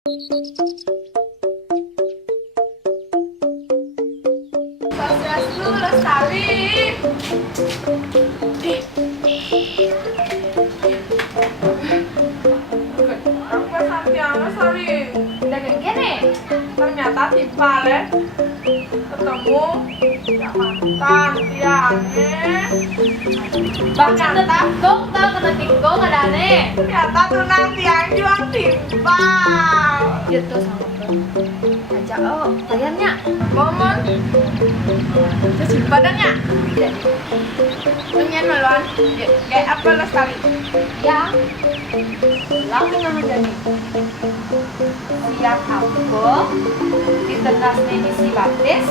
Swastiastu, Lestari. Aku Santiago Lestari. Udah kayak gini. Ternyata tiba le ketemu yang mantan Tiane. Ternyata tinggung tau kena tinggung ada aneh. Ternyata tunang Tiang juang timbang. Gitu sama aja kaliannya Momon cuci badannya pengen meluan kayak apa Lestari ya langsung nama jadi siap aku di tenas misi batis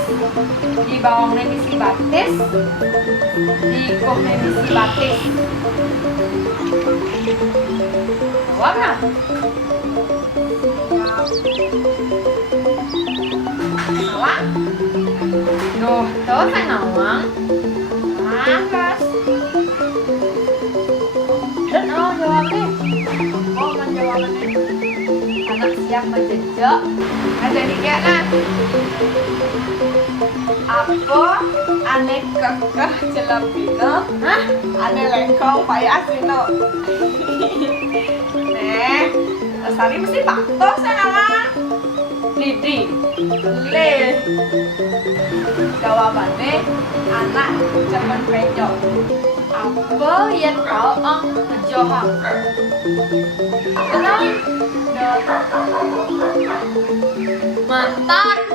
di bawang misi batis di kok misi batis warna salah duh tuh saya nawang angkas dan jawabnya menjawabnya anak siap menjejak ada di kena apa aneh kekeh jelapino hah aneh lengkong payah asino Lestari mesti patuh saya nawang Lidi le jawabannya anak jangan penyok apa yang kau ngejohang tenang mantap